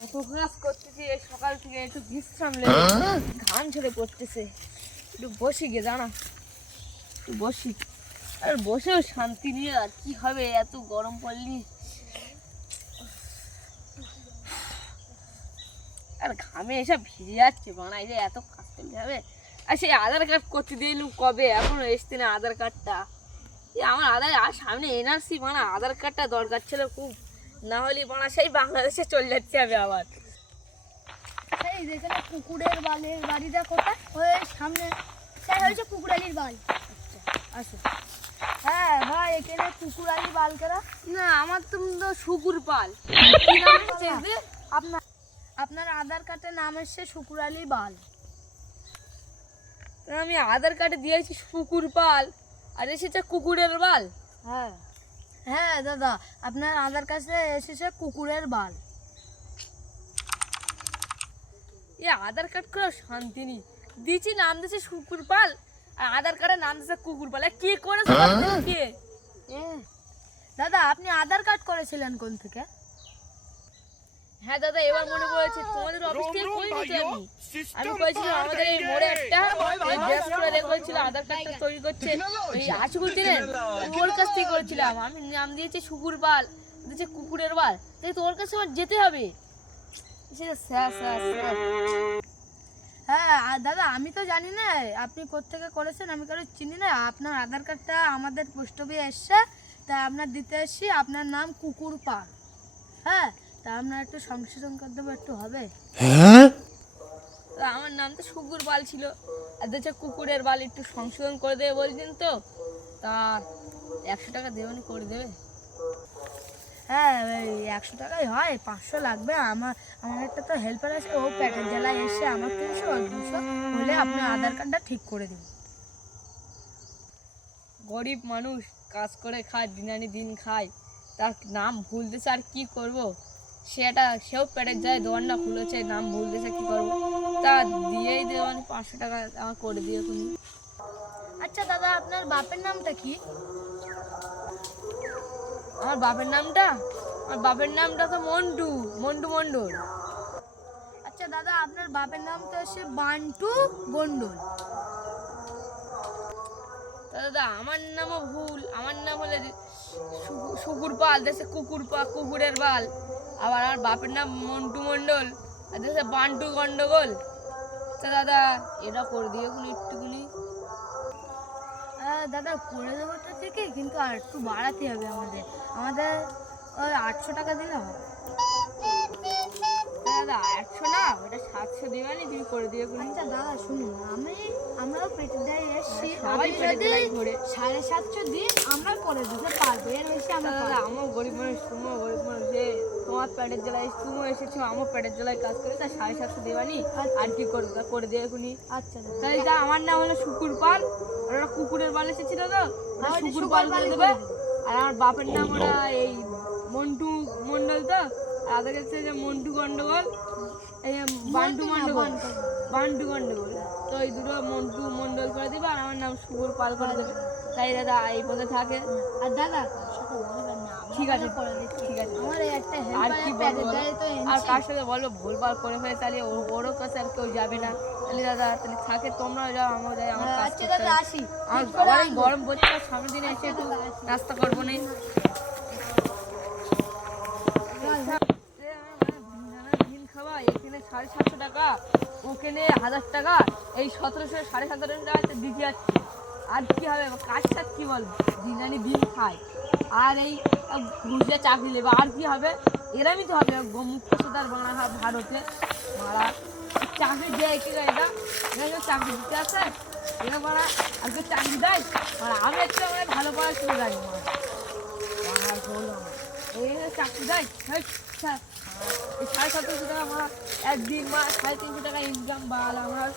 কাজ করতেছি সকাল থেকে একটু বিশ্রাম ঘাম ঝরে পড়তেছে, একটু বসি গে দাঁড়া, একটু বসি। আর বসেও শান্তি নিয়ে আর কি হবে, এত গরম পড়লি। আর ঘামে এসব ভিজে যাচ্ছে, বানাই যে এত কাজ করতে হবে। আর সেই আধার কার্ড করতে দিলাম কবে, এখনো এসছে না আধার কার্ডটা। আমার আর সামনে এনআরসি বানা, আধার কার্ডটা দরকার ছিল খুব, না হলে বানা সেই বাংলাদেশে চলে যাচ্ছে হবে আবার। এই যেখানে কুকুরের বালের বাড়িটা কোথায়, ওই সামনে স্যার হয়েছে কুকুরালির বাল। আচ্ছা, হ্যাঁ ভাই, এখানে কুকুরালি বাল করা। না আমার তো শুকুর পাল। আপনার আপনার আধার কার্ডের নাম এসছে শুকুরালি বাল। আমি আধার কার্ডে দিয়েছি শুকুর পাল, আর এসেছে কুকুরের বাল। হ্যাঁ হ্যাঁ দাদা, আপনার আধার কার্ডে এসেছে কুকুরের বাল। এ আধার কার্ড করে শান্তি নেই, দিচ্ছি নাম দিয়েছে শুকুর পাল, আর আধার কার্ডের নাম দিয়েছে কুকুর পাল। কে করেছে কে? দাদা আপনি আধার কার্ড করেছিলেন কোন থেকে? হ্যাঁ দাদা, এবার মনে পড়েছে, তোমাদের অফিস থেকে কই নিতে আমি করেছিলাম আমাদের এই মোড়ে একটা গ্যাস করে রেখেছিল, আধার কার্ডটা তৈরি করছে ওই আশুকুল ছিলেন, ওর কাছ থেকে করেছিলাম। আমি নাম দিয়েছি শুকুর পাল, দিয়েছে কুকুরের বাল, তাই তো ওর কাছে আমার যেতে হবে। হ্যাঁ আর দাদা আমি তো জানি না আপনি কোত্থেকে করেছেন, আমি কারো চিনি না। আপনার আধার কার্ডটা আমাদের পোস্ট অফিসে এসছে, তাই আপনার দিতে এসছি আপনার নাম কুকুর পাল। হ্যাঁ, তা আপনার একটু সংশোধন করে দেবো, একটু হবে? আমার নাম তো শুকুর বাল ছিল, আর দিয়েছে কুকুরের বাল, একটু সংশোধন করে দেবে বলছেন তো, তা 100 টাকা দেবেন, করে দেবে? হ্যাঁ, ওই 100 টাকাই হয়, 500 লাগবে। আমার একটা তো হেল্পার আছে, ও প্যাকেট জেলায় এসে আমার 300 হলে আপনার আধার কার্ডটা ঠিক করে দিন। গরিব মানুষ কাজ করে খায়, দিন আনি দিন খায়, তার নাম ভুল দিয়েছে, আর কি করব? সেও পেটের যায় দোকানটা খুলেছে, নাম ভুল দিয়েছে, কি করবো? তা দিয়েই দেবো, 500 টাকা আমার করে দিয়ে তুমি। আচ্ছা দাদা, আপনার বাপের নামটা কি? আমার বাপের নামটা তো মন্টু মন্ডল। আচ্ছা দাদা, আপনার বাপের নাম তো হচ্ছে বান্টু মন্ডল। তা দাদা আমার নামও ভুল, আমার নাম হলে শুকুর পাল, দেশে কুকুরের বাল, আবার আমার বাপের নাম মন্টু মন্ডল, আর দেশে বান্টু গন্ডগোল। তা দাদা এটা করে দিয়ে একটুকুনি। দাদা করে দেবো তো ঠিকই, কিন্তু আর একটু বাড়াতে হবে আমাদের ওই 800 টাকা দিলে হবে। দাদা 800 না, ওটা 700 দিবানি, তুমি করে দিয়ে। আচ্ছা দাদা শুনুন, আমরাও পেটের দায় এসছি, সবাই আপনি পেটের যদি দায় ঘোরে। 750 দিন আমরা করে দিতে পারবো, এর বেশি আমরা দাদা আমার গরিব মানুষ, তুমিও গরিব মানুষ, যে তোমার পেটের জ্বালায় তুমিও এসেছো, আমার পেটের জ্বালায় কাজ করে, তা 750 দেবানি, আর কি করবে, করে দিয়ে এখনই। আচ্ছা দাদা, তাই যা আমার নাম হলো শুকুর পাল, আর ওরা কুকুরের বাল এসেছিল তো, ওরা ওটা শুকুর শুকুর পাল পালই করে করে দেবে। দেবে। আর আমার বাপের নাম ওরা এই মন্টু মন্ডল তো, আর ওদের কাছে যে মন্টু গন্ডগোল, এই বান্টু গন্ডগোল, তো এই দুটো মন্টু মন্ডল করে দিবে, আর আমার নাম শুকুর পাল করে দেবে। তাই দাদা এই পদে থাকে। আর দাদা সাথে বলবেন না, ঠিক আছে, ঠিক আছে। আমার এই একটা আর হেল্পার কি প্যাকেট বলবো, দেয় তো আর এনেছি। কার সাথে বলবো ভুলভাল করে ফেলে, তাহলে ওরও কাছে আর কেউ যাবে না। তাহলে দাদা তাহলে থাকে, তোমরা যাও, আমরা যাই, আমার কাজ আচ্ছা করতে দাদা হবে। আসি, আর ঠিক করে আবার আসবো। গরম পড়ছে, সামনের দিনে এসে একটু নাস্তা করবো না। দিন খাওয়া এখানে 750 টাকা, ওখানে 1000 টাকা, এই 1700 1750 টাকা দিতে যাচ্ছে। আর কি হবে, কাজ টাজ কি বলবো, দিন আনি দিন খায়, আর এই ঘুষে চাকরি নেবে, আর কি হবে? এরামই তো হবে মুখ্য সদার বাংলা ভারতে মারা চাকরি দেয়, কি এটা চাকরি দিতে আসে, এরা মারা আর কেউ চাকরি দেয় আর আমি একটু ভালো পড়াশোনা জানি এই চাকরি দেয়। এই 750 টাকা আমার একদিন বা 350 টাকা ইনকাম, বাল আমার